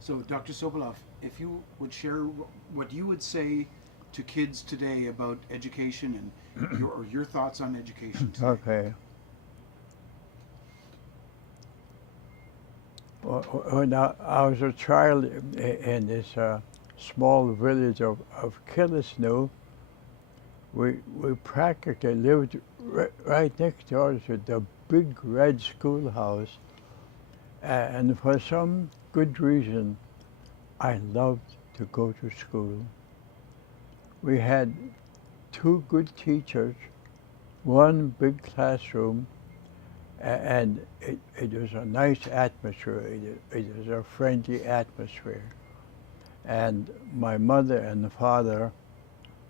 So, Dr. Soboleff, if you would share what you would say to kids today about education and your thoughts on education today. Okay. When I was a child in this small village of Killisnoo, we practically lived right next door to the big red schoolhouse. And for some good reason, I loved to go to school. We had two good teachers, one big classroom, and it was a nice atmosphere. It was a friendly atmosphere. And my mother and father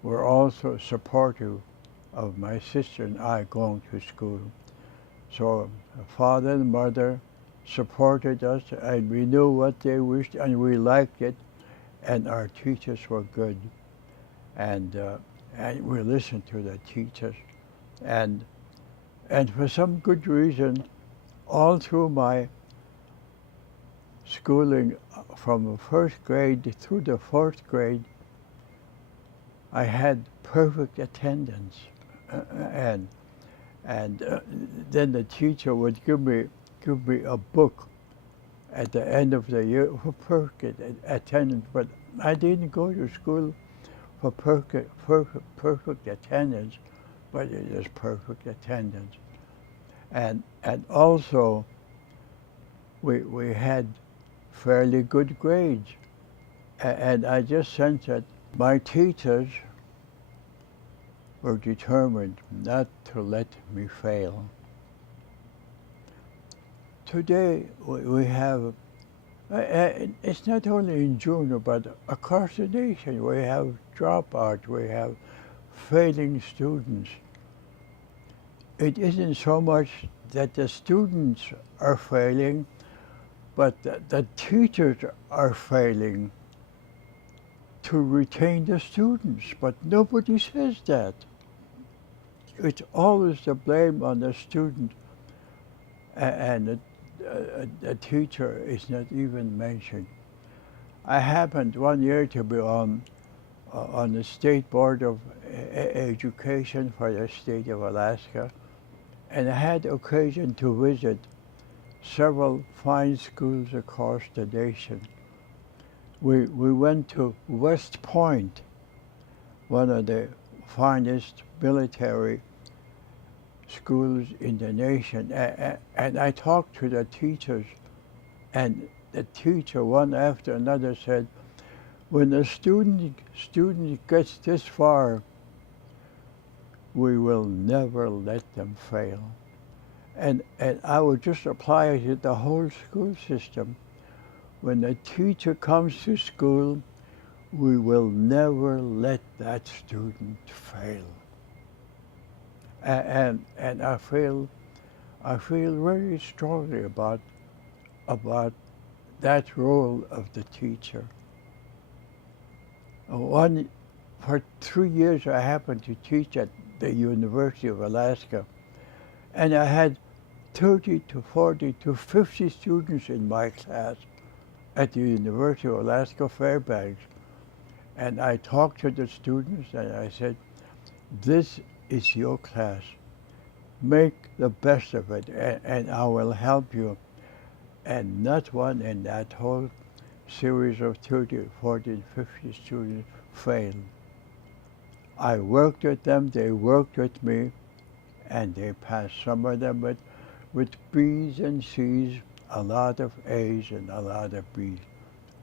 were also supportive of my sister and I going to school. So father and mother supported us, and we knew what they wished, and we liked it, and our teachers were good. And, uh, and we listened to the teachers. And, and for some good reason, all through my schooling from the first grade through the fourth grade, I had perfect attendance. And and then the teacher would give me a book at the end of the year for perfect attendance. But I didn't go to school for perfect attendance, but it is perfect attendance. And also we had fairly good grades. And I just sensed that my teachers were determined not to let me fail. Today we have, it's not only in junior, but across the nation, we have dropouts, we have failing students. It isn't so much that the students are failing, but the teachers are failing to retain the students, but nobody says that. It's always the blame on the student, and the teacher is not even mentioned. I happened one year to be on the State Board of Education for the state of Alaska, and I had occasion to visit several fine schools across the nation. We went to West Point, one of the finest military schools in the nation, and I talked to the teachers, and the teacher, one after another, said, when a student gets this far, we will never let them fail. And I would just apply it to the whole school system. When a teacher comes to school, we will never let that student fail. And I feel very strongly about that role of the teacher. For 3 years I happened to teach at the University of Alaska, and I had 30 to 40 to 50 students in my class at the University of Alaska Fairbanks. And I talked to the students and I said, this is your class. Make the best of it, and I will help you. And not one in that whole series of 30, 40, 50 students failed. I worked with them, they worked with me, and they passed. Some of them with B's and C's, a lot of A's and a lot of B's.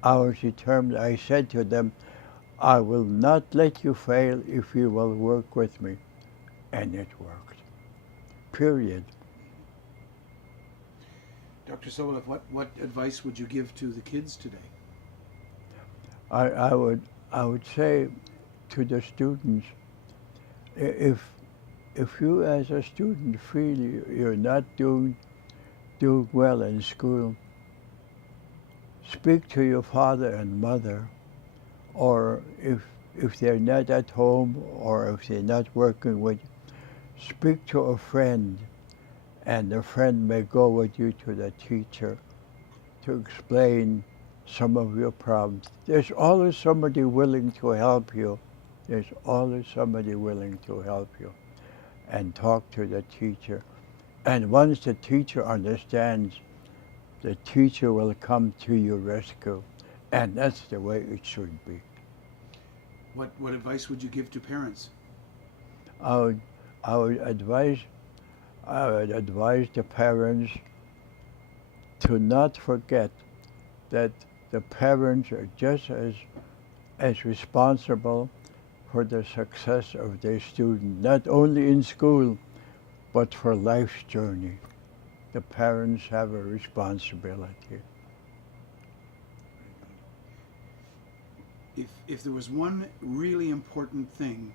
I was determined. I said to them, I will not let you fail if you will work with me. And it worked. Period. Dr. Soboleff, what advice would you give to the kids today? I would say to the students, if you as a student feel you're not doing well in school, speak to your father and mother, or if they're not at home or if they're not working with you, speak to a friend, and the friend may go with you to the teacher to explain some of your problems. There's always somebody willing to help you. There's always somebody willing to help you. And talk to the teacher. And once the teacher understands, the teacher will come to your rescue. And that's the way it should be. What advice would you give to parents? I would, I would advise the parents to not forget that the parents are just as responsible for the success of their student, not only in school, but for life's journey. The parents have a responsibility. If there was one really important thing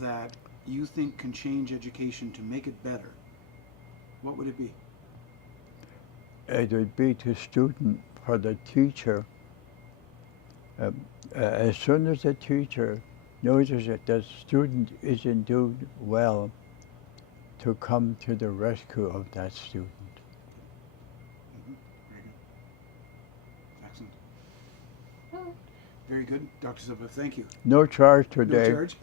that you think can change education to make it better, what would it be? It would be to student, for the teacher. As soon as the teacher notices that the student isn't doing well, to come to the rescue of that student. Very good. Excellent. Very good, Dr. Soboleff. Thank you. No charge No today. charge.